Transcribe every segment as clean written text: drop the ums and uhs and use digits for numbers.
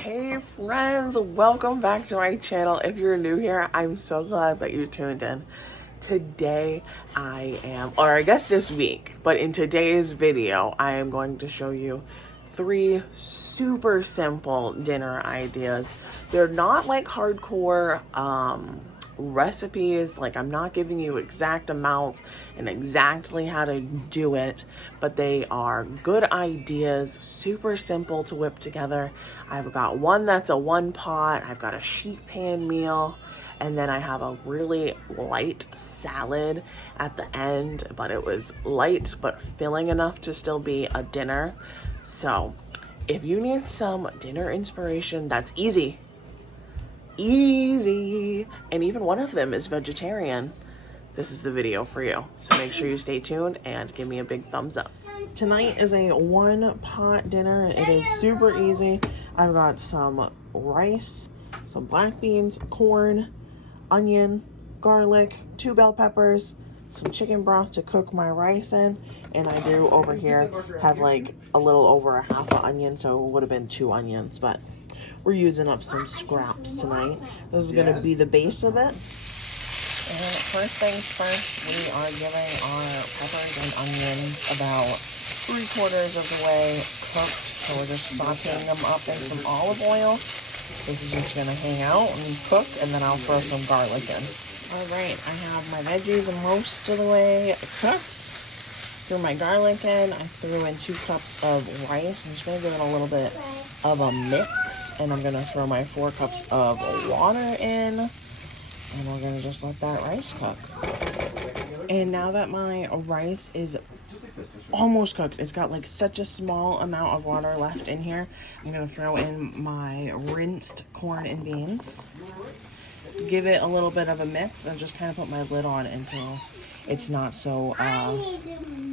Hey friends, welcome back to my channel. If you're new here, I'm so glad that you tuned in. Today I guess this week, but in today's video, I am going to show you 3 super simple dinner ideas. They're not like hardcore recipes, like I'm not giving you exact amounts and exactly how to do it, but they are good ideas, super simple to whip together. I've got one that's a one pot, I've got a sheet pan meal, and then I have a really light salad at the end, but it was light but filling enough to still be a dinner. So if you need some dinner inspiration that's easy, and even one of them is vegetarian, this is the video for you. So make sure you stay tuned and give me a big thumbs up. Tonight is a one pot dinner. It is super easy. I've got some rice, some black beans, corn, onion, garlic, 2 bell peppers, some chicken broth to cook my rice in, and I do over here have like a little over a half an onion, so it would have been 2 onions, but we're using up some scraps tonight. This is going to be the base of it. And first things first, we are giving our peppers and onions about 3/4 of the way cooked. So we're just sauteing them up in some olive oil. This is just going to hang out and cook, and then I'll throw some garlic in. All right, I have my veggies most of the way cooked. Threw my garlic in. I threw in 2 cups of rice. I'm just going to give it a little bit of a mix. And I'm going to throw my 4 cups of water in. And we're going to just let that rice cook. And now that my rice is almost cooked, it's got like such a small amount of water left in here, I'm going to throw in my rinsed corn and beans. Give it a little bit of a mix and just kind of put my lid on until it's not so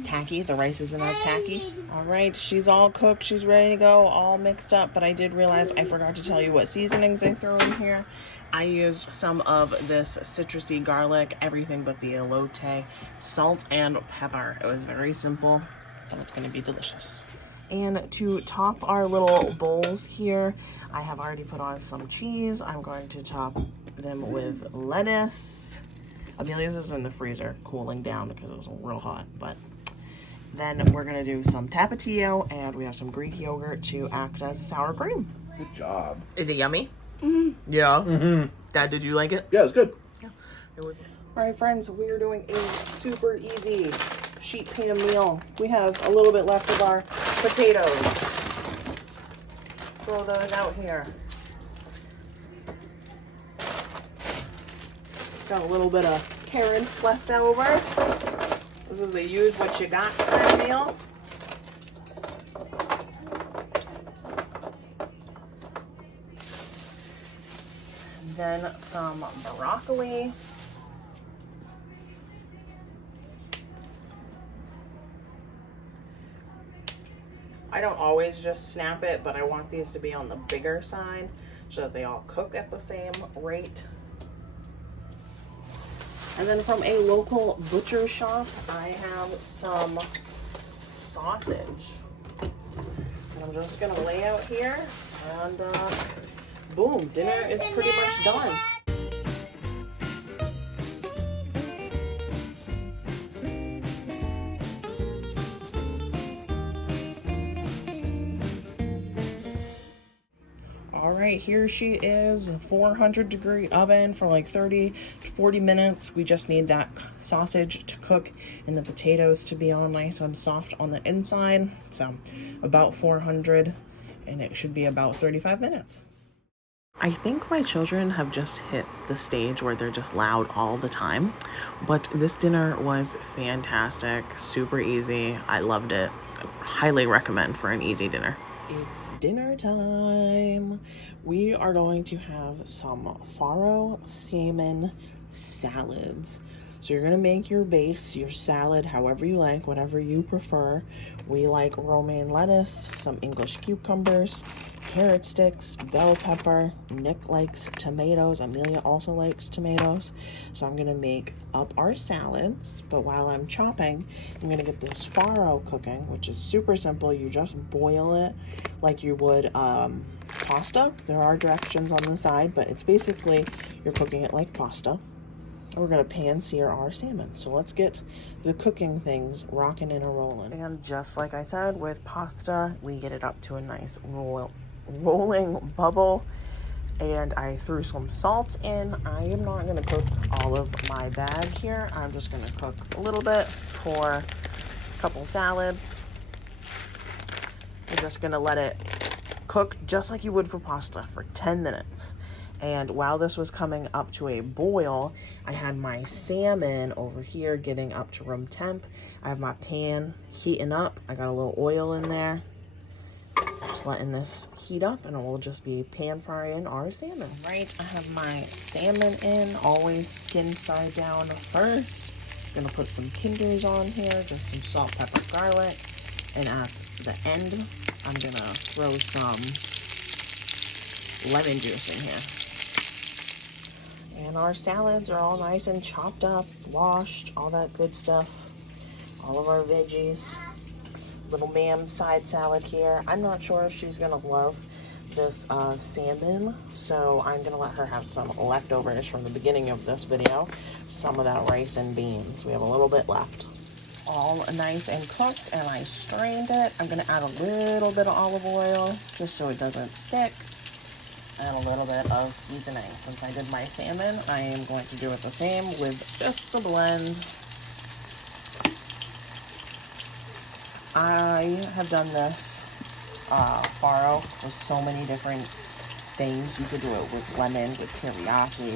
tacky. The rice isn't as tacky. All right, she's all cooked. She's ready to go, all mixed up. But I did realize I forgot to tell you what seasonings I threw in here. I used some of this citrusy garlic, everything but the elote, salt and pepper. It was very simple, but it's going to be delicious. And to top our little bowls here, I have already put on some cheese. I'm going to top them with lettuce. Amelia's is in the freezer cooling down because it was real hot, but then we're gonna do some tapatio, and we have some Greek yogurt to act as sour cream. Good job. Is it yummy? Mm-hmm. Yeah. Mm-hmm. Dad, did you like it? Yeah, it's good. Yeah. It was. All right, friends, we are doing a super easy sheet pan meal. We have a little bit left of our potatoes. Throw those out here. Got a little bit of carrots left over. This is a use what you got kind of meal. And then some broccoli. I don't always just snap it, but I want these to be on the bigger side so that they all cook at the same rate. And then from a local butcher shop, I have some sausage. And I'm just gonna lay out here, and boom, dinner is pretty much done. All right, here she is, 400-degree oven for like 30 to 40 minutes. We just need that sausage to cook and the potatoes to be all nice and soft on the inside. So about 400, and it should be about 35 minutes. I think my children have just hit the stage where they're just loud all the time, but this dinner was fantastic, super easy. I loved it. I highly recommend for an easy dinner. It's dinner time. We are going to have some farro salmon salads. So you're gonna make your base, your salad, however you like, whatever you prefer. We like romaine lettuce, some English cucumbers, carrot sticks, bell pepper. Nick likes tomatoes. Amelia also likes tomatoes. So I'm gonna make up our salads, but while I'm chopping, I'm gonna get this farro cooking, which is super simple. You just boil it like you would pasta. There are directions on the side, but it's basically you're cooking it like pasta. We're gonna pan sear our salmon. So let's get the cooking things rocking and rolling. And just like I said with pasta, we get it up to a nice rolling bubble. And I threw some salt in. I am not gonna cook all of my bag here. I'm just gonna cook a little bit for a couple salads. I'm just gonna let it cook just like you would for pasta for 10 minutes. And while this was coming up to a boil, I had my salmon over here getting up to room temp. I have my pan heating up. I got a little oil in there. Just letting this heat up, and it will just be pan frying our salmon. Right, I have my salmon in, always skin side down first. Gonna put some Kinders on here, just some salt, pepper, garlic. And at the end, I'm gonna throw some lemon juice in here. And our salads are all nice and chopped up, washed, all that good stuff. All of our veggies. Little Mam's side salad here. I'm not sure if she's gonna love this salmon, so I'm gonna let her have some leftovers from the beginning of this video. Some of that rice and beans. We have a little bit left. All nice and cooked, and I strained it. I'm gonna add a little bit of olive oil just so it doesn't stick. And a little bit of seasoning. Since I did my salmon, I am going to do it the same with just the blend. I have done this farro with so many different things. You could do it with lemon, with teriyaki.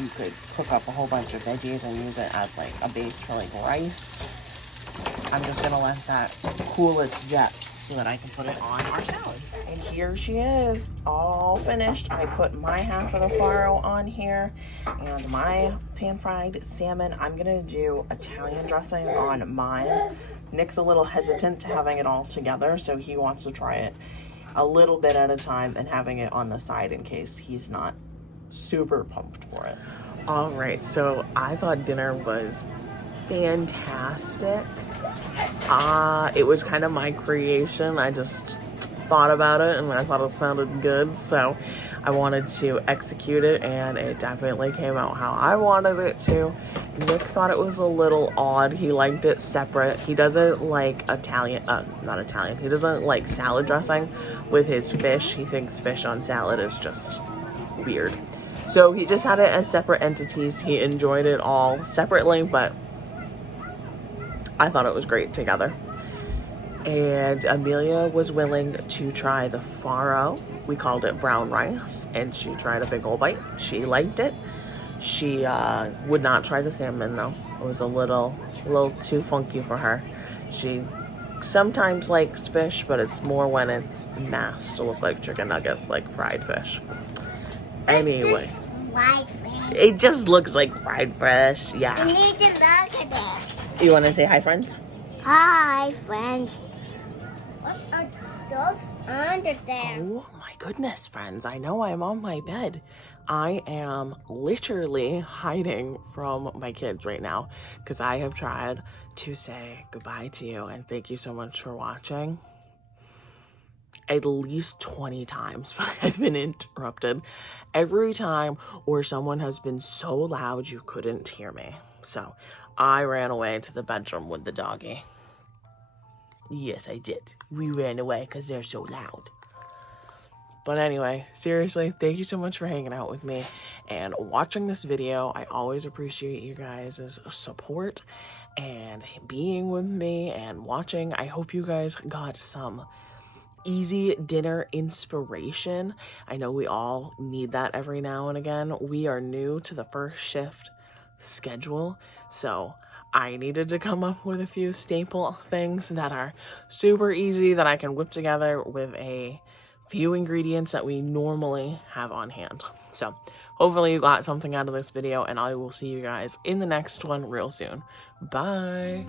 You could cook up a whole bunch of veggies and use it as like a base for like rice. I'm just gonna let that cool its jets so that I can put it on our salad. And here she is, all finished. I put my half of the farro on here and my pan-fried salmon. I'm gonna do Italian dressing on mine. Nick's a little hesitant to having it all together, so he wants to try it a little bit at a time and having it on the side in case he's not super pumped for it. All right, so I thought dinner was fantastic. It was kind of my creation. I just thought about it and I thought it sounded good, so I wanted to execute it, and it definitely came out how I wanted it to. Nick thought it was a little odd. He liked it separate. He doesn't like he doesn't like salad dressing with his fish. He thinks fish on salad is just weird. So he just had it as separate entities. He enjoyed it all separately, but I thought it was great together. And Amelia was willing to try the farro. We called it brown rice, and she tried a big old bite. She liked it. She would not try the salmon though. It was a little too funky for her. She sometimes likes fish, but it's more when it's masked to look like chicken nuggets, like fried fish. Anyway, it just looks like fried fish. Yeah. You need to look at it. You want to say hi, friends? Hi, friends. What's those under there? Oh my goodness, friends. I know I'm on my bed. I am literally hiding from my kids right now because I have tried to say goodbye to you and thank you so much for watching at least 20 times, but I've been interrupted every time, or someone has been so loud you couldn't hear me. So I ran away to the bedroom with the doggy. Yes, I did. We ran away because they're so loud. But anyway, seriously, thank you so much for hanging out with me and watching this video. I always appreciate you guys' support and being with me and watching. I hope you guys got some easy dinner inspiration. I know we all need that every now and again. We are new to the first shift schedule, so I needed to come up with a few staple things that are super easy that I can whip together with a few ingredients that we normally have on hand. So hopefully you got something out of this video, and I will see you guys in the next one real soon. Bye.